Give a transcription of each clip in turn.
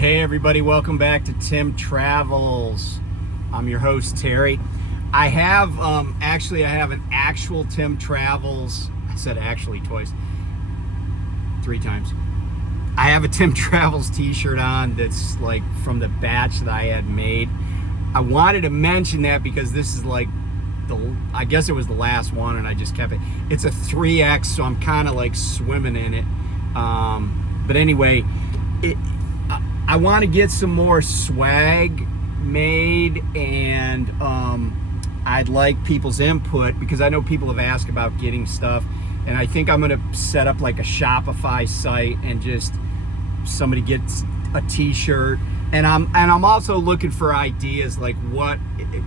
Hey everybody, welcome back to Tim Travels. I'm your host Terry. I have an actual Tim Travels. I said actually twice, 3 times. I have a Tim Travels t-shirt on that's like from the batch that I had made. I wanted to mention that because this is like I guess it was the last one and I just kept it. It's a 3X, so I'm kind of like swimming in it. But anyway, I want to get some more swag made, and I'd like people's input because I know people have asked about getting stuff, and I think I'm gonna set up like a Shopify site and just somebody gets a t-shirt, and I'm also looking for ideas like what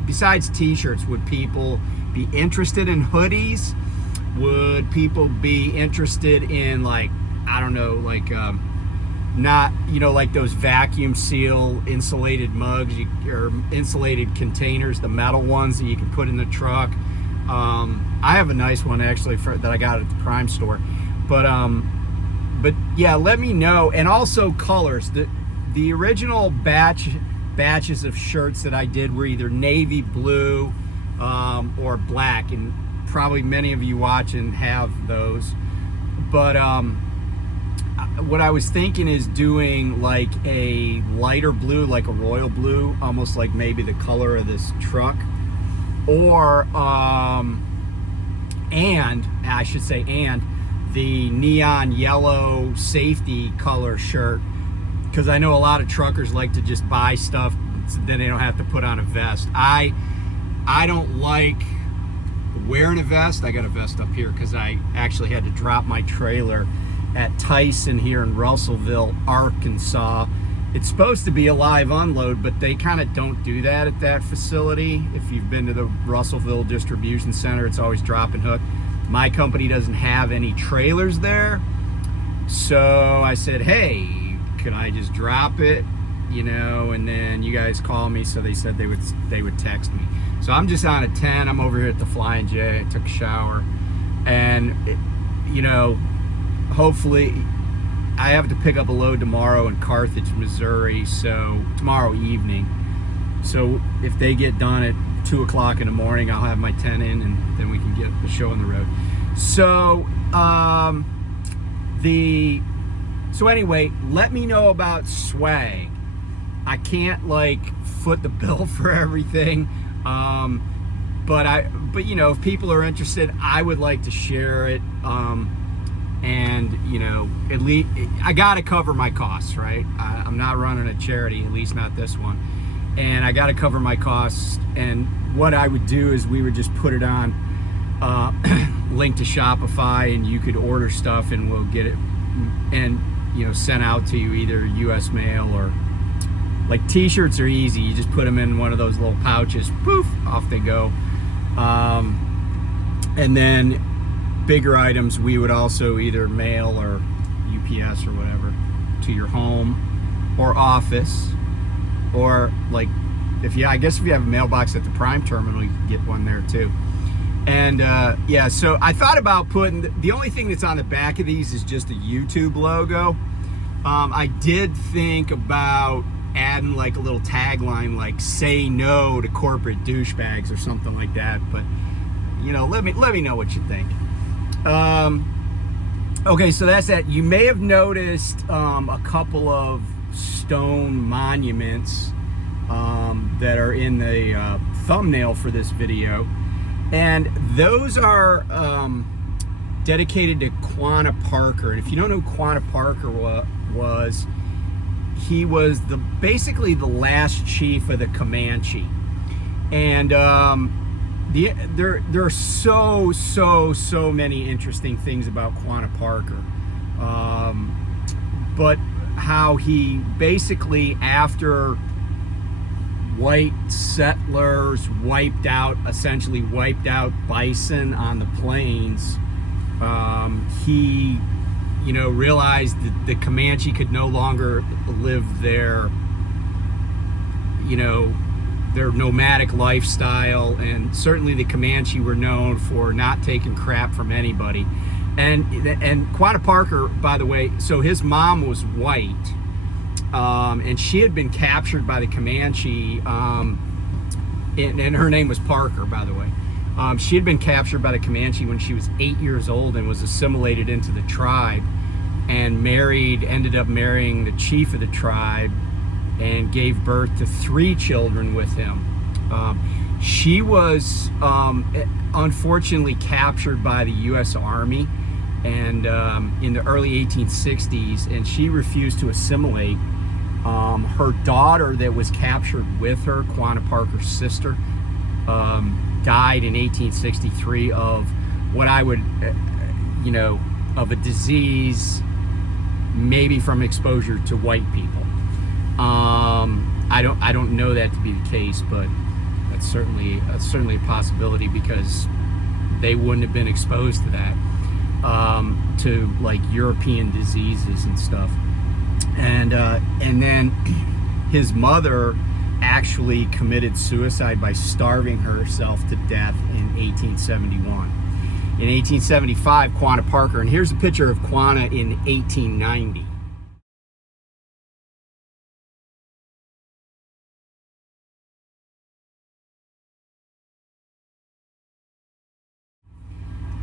besides t-shirts would people be interested in. Hoodies? Would people be interested in, like, I don't know, like not, like those vacuum seal insulated mugs or insulated containers, the metal ones that you can put in the truck. I have a nice one actually that I got at the Prime store, but yeah, let me know. And also colors. The original batches of shirts that I did were either navy blue or black, and probably many of you watching have those, but what I was thinking is doing like a lighter blue, like a royal blue, almost like maybe the color of this truck, or and the neon yellow safety color shirt, because I know a lot of truckers like to just buy stuff so then they don't have to put on a vest. I don't like wearing a vest. I got a vest up here because I actually had to drop my trailer at Tyson here in Russellville, Arkansas. It's supposed to be a live unload, but they kind of don't do that at that facility. If you've been to the Russellville distribution center, it's always drop and hook. My company doesn't have any trailers there, so I said, hey, could I just drop it, and then you guys call me. So they said they would text me. So I'm just on a 10. I'm over here at the Flying J. I took a shower, and hopefully I have to pick up a load tomorrow in Carthage, Missouri, so tomorrow evening. So if they get done at 2 o'clock in the morning, I'll have my 10 in, and then we can get the show on the road. So anyway, let me know about swag. I can't like foot the bill for everything, but if people are interested, I would like to share it. And at least I gotta cover my costs, right? I'm not running a charity, at least not this one, and I gotta cover my costs. And what I would do is we would just put it on link to Shopify, and you could order stuff and we'll get it and sent out to you, either US mail or like t-shirts are easy. You just put them in one of those little pouches, poof, off they go. And then bigger items we would also either mail or UPS or whatever to your home or office, or like I guess if you have a mailbox at the Prime terminal, you can get one there too. And yeah, so I thought about putting the only thing that's on the back of these is just a YouTube logo. I did think about adding like a little tagline like "Say no to corporate douchebags" or something like that, but let me know what you think. Okay, so that's that. You may have noticed a couple of stone monuments that are in the thumbnail for this video, and those are dedicated to Quanah Parker. And if you don't know who Quanah Parker was, he was basically the last chief of the Comanche, and there are so many interesting things about Quanah Parker, but how he basically, after white settlers essentially wiped out bison on the plains, he realized that the Comanche could no longer live their nomadic lifestyle, and certainly the Comanche were known for not taking crap from anybody. And Quanah Parker, by the way, so his mom was white, and she had been captured by the Comanche, and her name was Parker, by the way. She had been captured by the Comanche when she was 8 years old and was assimilated into the tribe, and ended up marrying the chief of the tribe, and gave birth to 3 children with him. She was unfortunately captured by the U.S. Army and in the early 1860s, and she refused to assimilate. Her daughter that was captured with her, Quanah Parker's sister, died in 1863 of what I would, of a disease, maybe from exposure to white people. I don't know that to be the case, but that's certainly a possibility, because they wouldn't have been exposed to that, to like European diseases and stuff. And then his mother actually committed suicide by starving herself to death in 1871. In 1875, Quanah Parker, and here's a picture of Quanah in 1890.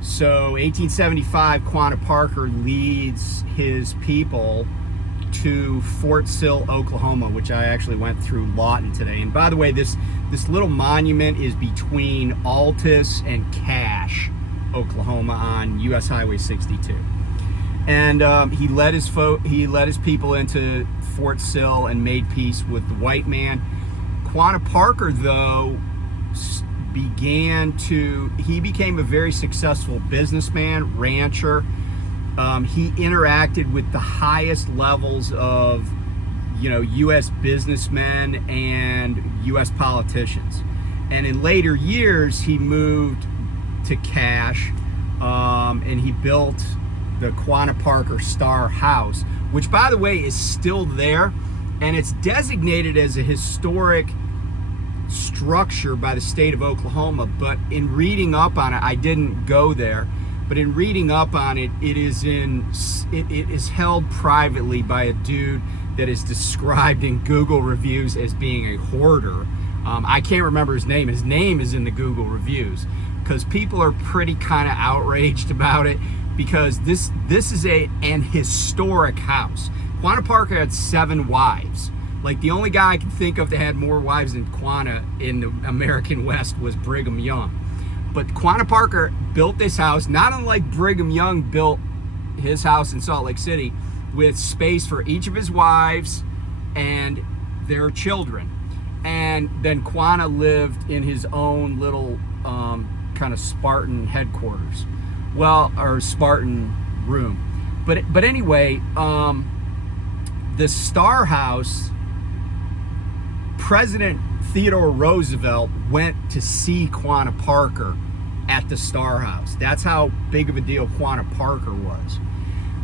So 1875, Quanah Parker leads his people to Fort Sill, Oklahoma, which I actually went through Lawton today. And by the way, this little monument is between Altus and Cache, Oklahoma, on US Highway 62. And he led his people into Fort Sill and made peace with the white man. Quanah Parker, though, he became a very successful businessman, rancher. He interacted with the highest levels of, U.S. businessmen and U.S. politicians. And in later years, he moved to Cache, and he built the Quanah Parker Star House, which, by the way, is still there, and it's designated as a historic structure by the state of Oklahoma. But in reading up on it, I didn't go there, but in reading up on it, it is held privately by a dude that is described in Google reviews as being a hoarder. I can't remember his name. His name is in the Google reviews, because people are pretty kind of outraged about it, because this is an historic house. Quanah Parker had 7 wives. Like, the only guy I can think of that had more wives than Quanah in the American West was Brigham Young. But Quanah Parker built this house, not unlike Brigham Young built his house in Salt Lake City, with space for each of his wives and their children. And then Quanah lived in his own little kind of Spartan headquarters. Or Spartan room. But anyway, the Star House, President Theodore Roosevelt went to see Quanah Parker at the Star House. That's how big of a deal Quanah Parker was.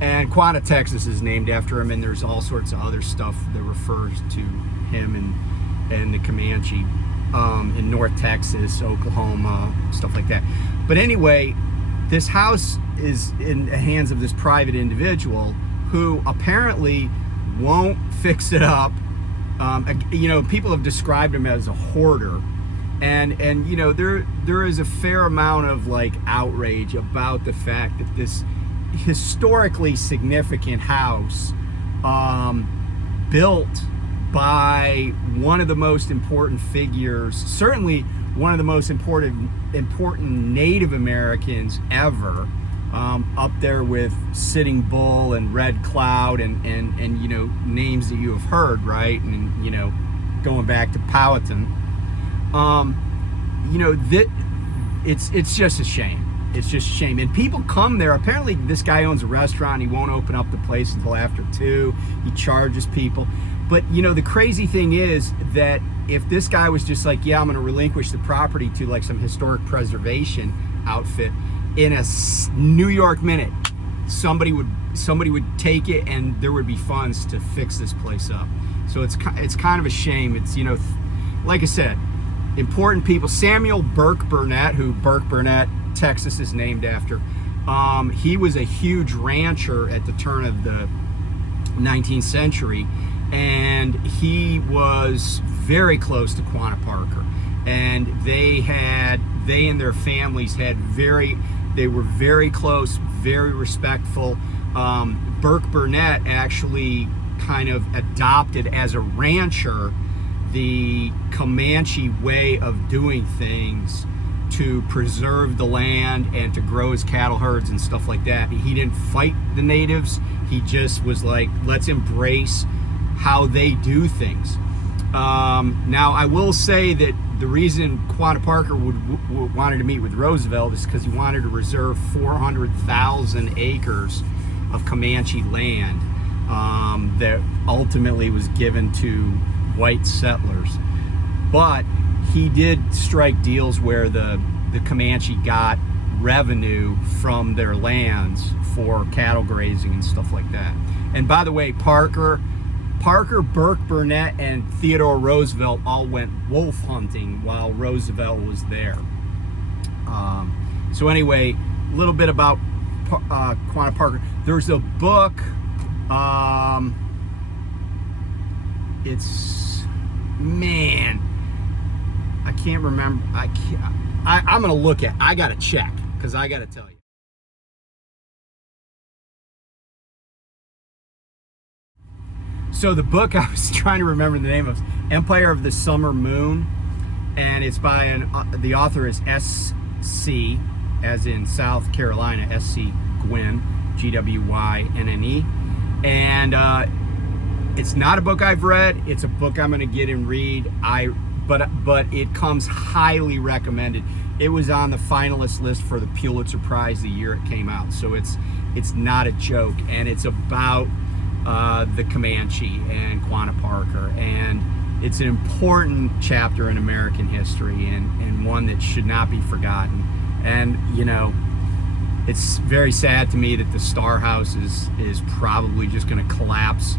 And Quanah, Texas is named after him, and there's all sorts of other stuff that refers to him and the Comanche in North Texas, Oklahoma, stuff like that. But anyway, this house is in the hands of this private individual who apparently won't fix it up. People have described him as a hoarder, and there is a fair amount of like outrage about the fact that this historically significant house, built by one of the most important figures, certainly one of the most important Native Americans ever, up there with Sitting Bull and Red Cloud and names that you have heard, right? And going back to Powhatan, it's just a shame. It's just a shame. And people come there. Apparently this guy owns a restaurant. He won't open up the place until after 2. He charges people. But the crazy thing is that if this guy was just like, yeah, I'm going to relinquish the property to like some historic preservation outfit, in a New York minute, somebody would take it, and there would be funds to fix this place up. So it's kind of a shame. It's like I said, important people. Samuel Burke Burnett, who Burke Burnett, Texas is named after. He was a huge rancher at the turn of the 19th century, and he was very close to Quanah Parker, and they and their families they were very close, very respectful. Burke Burnett actually kind of adopted as a rancher the Comanche way of doing things to preserve the land and to grow his cattle herds and stuff like that. He didn't fight the natives. He just was like, let's embrace how they do things. Now, I will say that the reason Quanah Parker wanted to meet with Roosevelt is because he wanted to reserve 400,000 acres of Comanche land that ultimately was given to white settlers. But he did strike deals where the Comanche got revenue from their lands for cattle grazing and stuff like that. And by the way, Parker, Burke Burnett, and Theodore Roosevelt all went wolf hunting while Roosevelt was there. So anyway, a little bit about Quanah Parker. There's a book. I can't remember. I'm gonna look at. I gotta check because I gotta tell you. So the book I was trying to remember the name of, Empire of the Summer Moon, and it's by the author is S.C. as in South Carolina, S.C. Gwynne, Gwynne, and it's not a book I've read. It's a book I'm going to get and read. But it comes highly recommended. It was on the finalist list for the Pulitzer Prize the year it came out. So it's not a joke, and it's about the Comanche and Quanah Parker, and it's an important chapter in American history, and one that should not be forgotten. And you know, it's very sad to me that the Star House is probably just going to collapse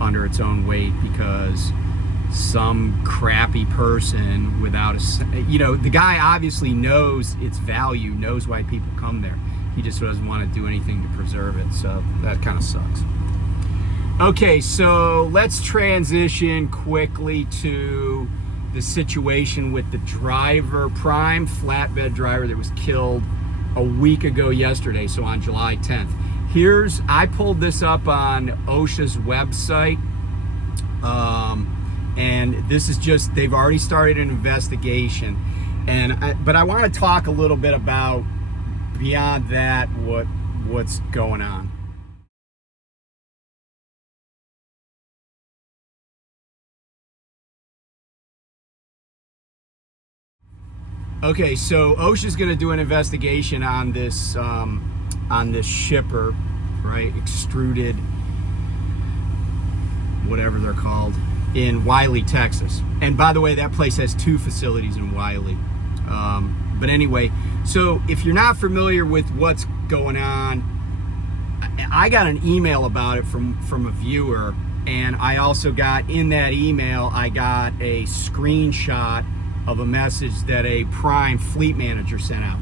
under its own weight because some crappy person without the guy obviously knows its value, knows why people come there. He just doesn't want to do anything to preserve it, so that kind of sucks. Okay, so let's transition quickly to the situation with the prime flatbed driver that was killed a week ago yesterday, so on July 10th. I pulled this up on OSHA's website, and this is just, they've already started an investigation, but I want to talk a little bit about beyond that what's going on. Okay, so OSHA's going to do an investigation on this shipper, right? Extruded, whatever they're called, in Wiley, Texas. And by the way, that place has 2 facilities in Wiley. But anyway, so if you're not familiar with what's going on, I got an email about it from a viewer, and I also got in that email, I got a screenshot of a message that a prime fleet manager sent out.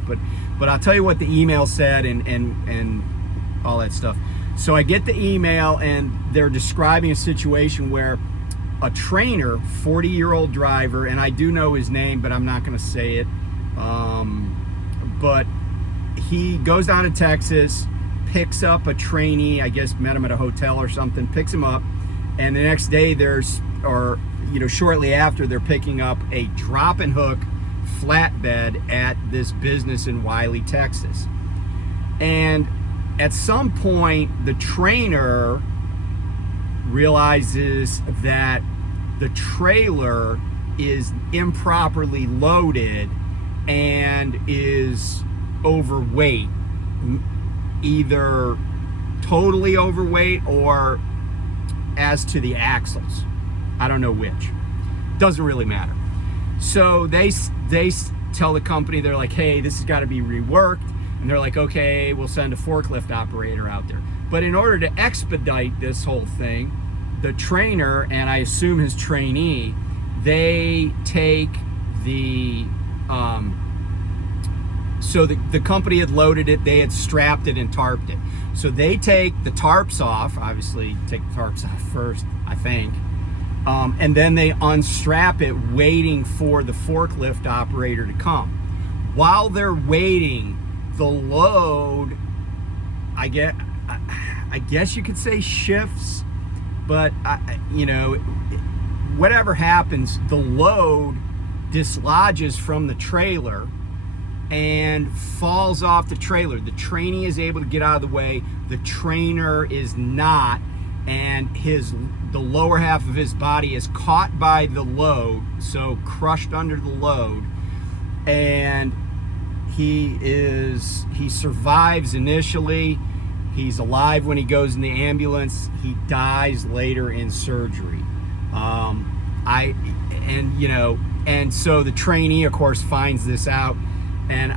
But I'll tell you what the email said and all that stuff. So I get the email, and they're describing a situation where a trainer, 40-year-old driver, and I do know his name, but I'm not going to say it. But he goes down to Texas, picks up a trainee, I guess met him at a hotel or something, picks him up, and the next day shortly after, they're picking up a drop and hook flatbed at this business in Wiley, Texas. And at some point, the trainer realizes that the trailer is improperly loaded and is overweight, either totally overweight or as to the axles. I don't know which. Doesn't really matter. So they tell the company, they're like, hey, this has got to be reworked. And they're like, okay, we'll send a forklift operator out there. But in order to expedite this whole thing, the trainer, and I assume his trainee, they take the company had loaded it, they had strapped it and tarped it. So they take the tarps off, obviously take the tarps off first, I think, And then they unstrap it, waiting for the forklift operator to come. While they're waiting, the load, I guess you could say, shifts, but whatever happens, the load dislodges from the trailer and falls off the trailer. The trainee is able to get out of the way. The trainer is not, and the lower half of his body is caught by the load, so crushed under the load, and he survives initially. He's alive when he goes in the ambulance. He dies later in surgery. And so the trainee, of course, finds this out, and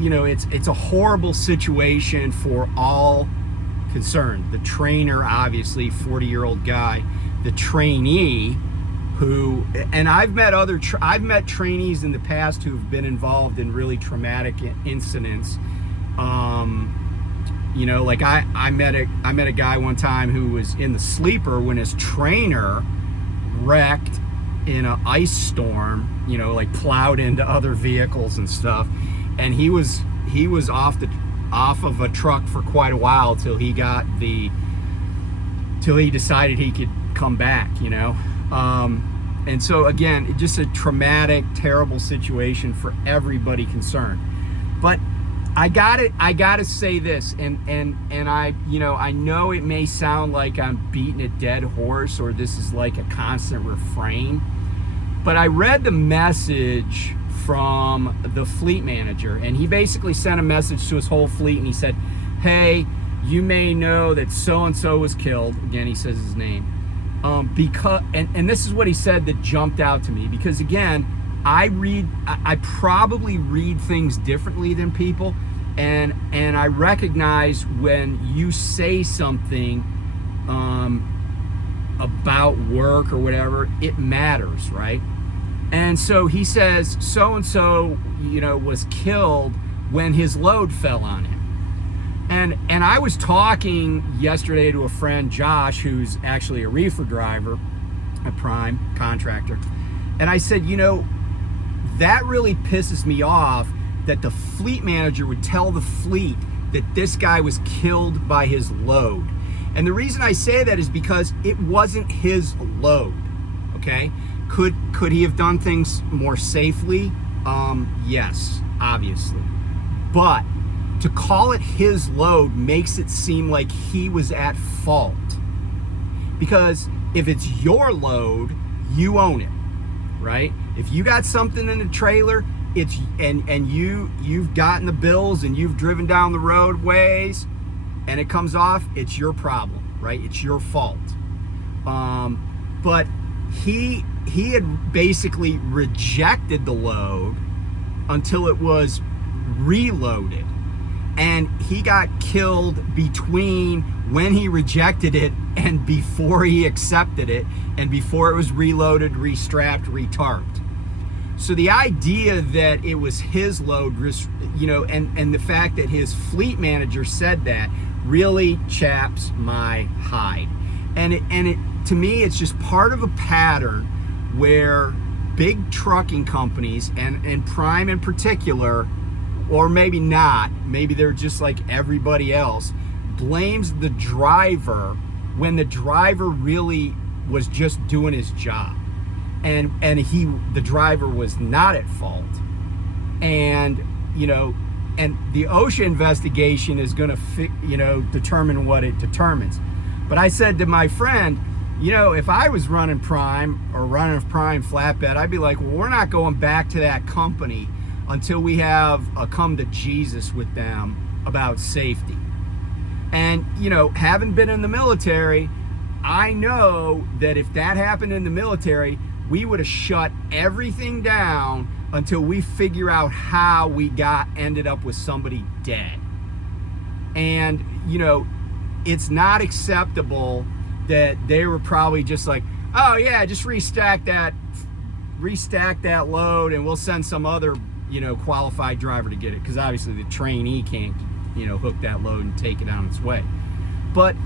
it's a horrible situation for all concerned. The trainer, obviously, 40-year-old guy. The trainee, and I've met trainees in the past who've been involved in really traumatic incidents. Like I met a guy one time who was in the sleeper when his trainer wrecked in an ice storm, like plowed into other vehicles and stuff, and he was off of a truck for quite a while till he decided he could come back, and so again, just a traumatic, terrible situation for everybody concerned. But I gotta say this, and I know it may sound like I'm beating a dead horse, or this is like a constant refrain, but I read the message from the fleet manager, and he basically sent a message to his whole fleet, and he said, hey, you may know that so-and-so was killed. Again, he says his name. Because this is what he said that jumped out to me, because again, I probably read things differently than people, and I recognize when you say something about work or whatever, it matters, right? And so he says so-and-so, was killed when his load fell on him. And I was talking yesterday to a friend, Josh, who's actually a reefer driver, a prime contractor, and I said, that really pisses me off that the fleet manager would tell the fleet that this guy was killed by his load. And the reason I say that is because it wasn't his load, okay? Could he have done things more safely? Yes, obviously. But to call it his load makes it seem like he was at fault. Because if it's your load, you own it, right? If you got something in the trailer, you've gotten the bills and you've driven down the roadways and it comes off, it's your problem, right? It's your fault. But he had basically rejected the load until it was reloaded. And he got killed between when he rejected it and before he accepted it, and before it was reloaded, restrapped, retarped. So the idea that it was his load, and the fact that his fleet manager said that really chaps my hide. And it to me, it's just part of a pattern where big trucking companies, and Prime in particular, or maybe not, maybe they're just like everybody else, blames the driver when the driver really was just doing his job, and the driver was not at fault. And and the OSHA investigation is going to determine what it determines. But I said to my friend, if I was running Prime or running a Prime flatbed, I'd be like, well, we're not going back to that company until we have a come to Jesus with them about safety. And, having been in the military, I know that if that happened in the military, we would have shut everything down until we figure out how we ended up with somebody dead. And, it's not acceptable that they were probably just like, oh yeah, just restack that load and we'll send some other qualified driver to get it, because obviously the trainee can't hook that load and take it on its way. But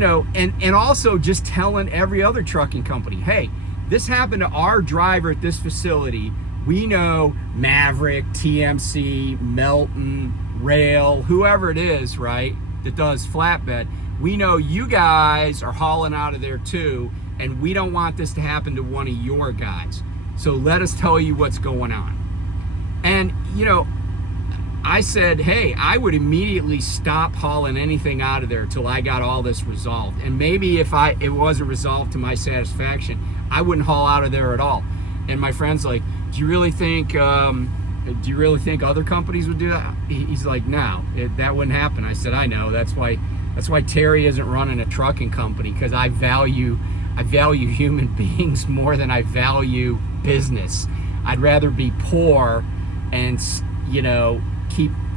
and also just telling every other trucking company, hey, this happened to our driver at this facility. We know Maverick, TMC, Melton, Rail, whoever it is, right, that does flatbed. We know you guys are hauling out of there too, and we don't want this to happen to one of your guys. So let us tell you what's going on. And, I said, hey, I would immediately stop hauling anything out of there till I got all this resolved. And maybe if it wasn't resolved to my satisfaction, I wouldn't haul out of there at all. And my friend's like, do you really think other companies would do that? He's like, no, that wouldn't happen. I said, I know. That's why Terry isn't running a trucking company, because I value human beings more than I value business. I'd rather be poor and,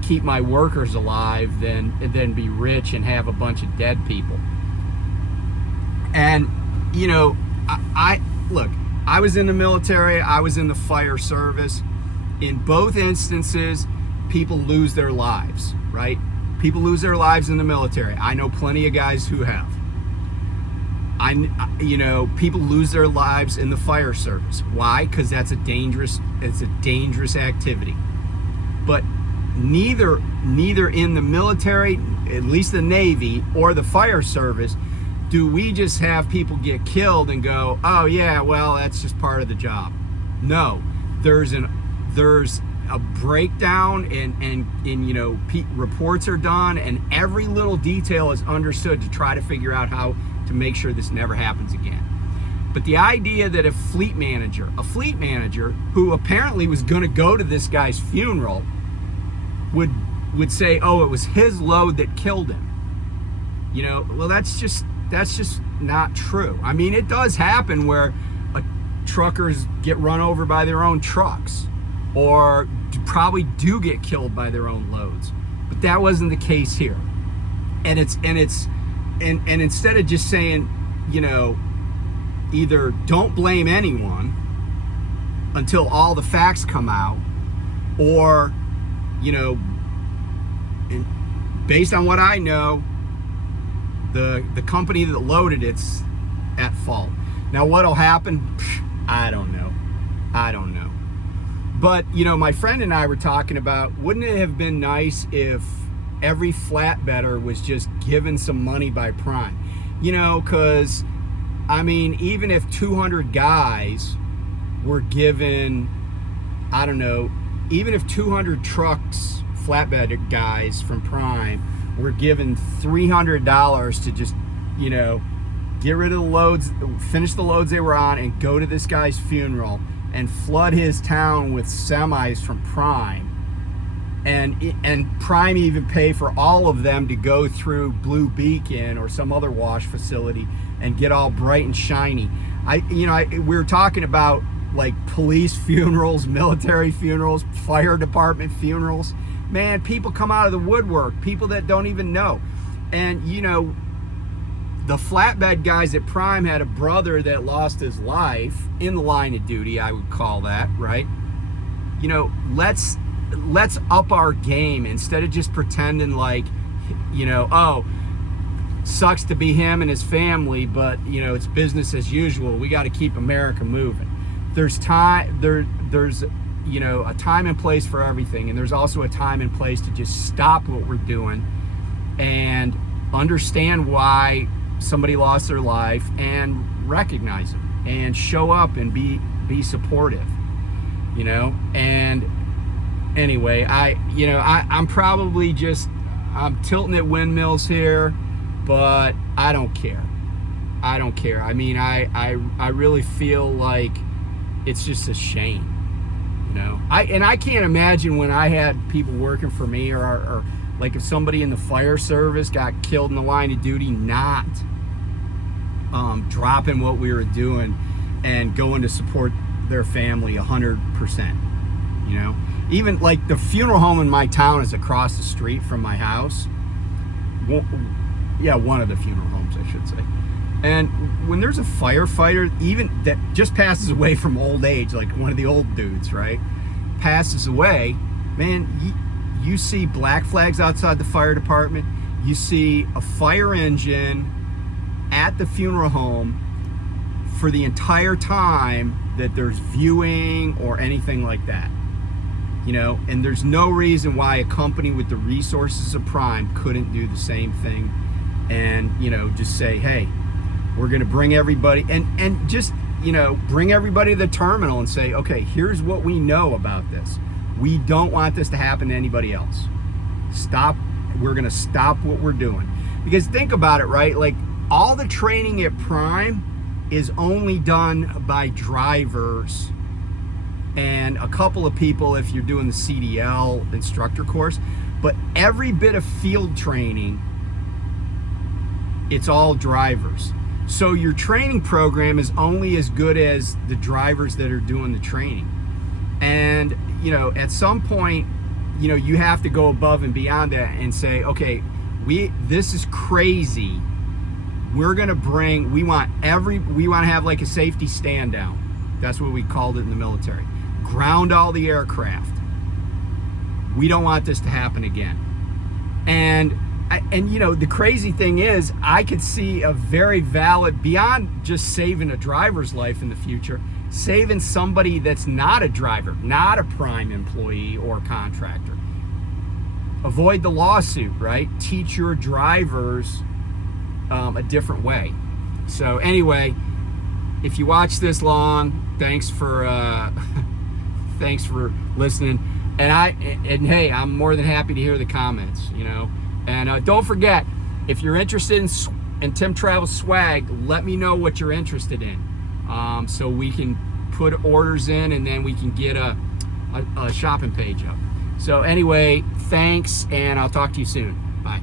keep my workers alive than be rich and have a bunch of dead people. And I look, I was in the military, I was in the fire service. In both instances, people lose their lives, right? People lose their lives in the military. I know plenty of guys who have. People lose their lives in the fire service. Why? Because it's a dangerous activity. But neither in the military, at least the Navy, or the fire service, do we just have people get killed and go, oh yeah, well, that's just part of the job. No, there's a breakdown, and reports are done, and every little detail is understood to try to figure out how to make sure this never happens again. But the idea that a fleet manager who apparently was going to go to this guy's funeral would say, oh, it was his load that killed him. Well, that's just not true. I mean, it does happen where truckers get run over by their own trucks, or probably do get killed by their own loads. But that wasn't the case here. And instead of just saying, either don't blame anyone until all the facts come out, or, based on what I know, the company that loaded it's at fault. Now what'll happen? I don't know. But my friend and I were talking about, wouldn't it have been nice if every flatbedder was just given some money by Prime? Because even if 200 guys were given, I don't know, even if 200 trucks, flatbed guys from Prime, were given $300 to just, get rid of the loads, finish the loads they were on, and go to this guy's funeral and flood his town with semis from Prime, and Prime even pay for all of them to go through Blue Beacon or some other wash facility and get all bright and shiny. We were talking about like police funerals, military funerals, fire department funerals. Man, people come out of the woodwork, people that don't even know. And the flatbed guys at Prime had a brother that lost his life in the line of duty, I would call that, right? Let's up our game instead of just pretending like, oh, sucks to be him and his family, but it's business as usual. We got to keep America moving. There's a time and place for everything, and there's also a time and place to just stop what we're doing and understand why somebody lost their life and recognize them and show up and be supportive, and anyway, I'm probably I'm tilting at windmills here, but I don't care. I mean, I really feel like it's just a shame. I can't imagine when I had people working for me, or like if somebody in the fire service got killed in the line of duty, not dropping what we were doing and going to support their family 100%. Even like the funeral home in my town is across the street from my house. One of the funeral homes, I should say. And when there's a firefighter, even that just passes away from old age, like one of the old dudes, right, passes away, man, you see black flags outside the fire department. You see a fire engine at the funeral home for the entire time that there's viewing or anything like that. You know, and there's no reason why a company with the resources of Prime couldn't do the same thing and, you know, just say, hey, we're going to bring everybody and just, you know, bring everybody to the terminal and say, okay, here's what we know about this. We don't want this to happen to anybody else. Stop. We're going to stop what we're doing. Because think about it, right? Like, all the training at Prime is only done by drivers and a couple of people if you're doing the CDL instructor course, but every bit of field training, it's all drivers. So your training program is only as good as the drivers that are doing the training. And, you know, at some point, you know, you have to go above and beyond that and say, okay, this is crazy. We're going to bring, we want to have like a safety stand down. That's what we called it in the military. Ground all the aircraft. We don't want this to happen again. And you know, the crazy thing is, I could see a very valid, beyond just saving a driver's life in the future, saving somebody that's not a driver, not a Prime employee or contractor. Avoid the lawsuit, right? Teach your drivers a different way. So anyway, if you watch this long, thanks for listening. And hey, I'm more than happy to hear the comments, you know. And don't forget, if you're interested in Tim Travel swag, let me know what you're interested in, so we can put orders in and then we can get a shopping page up. So anyway, thanks, and I'll talk to you soon. Bye.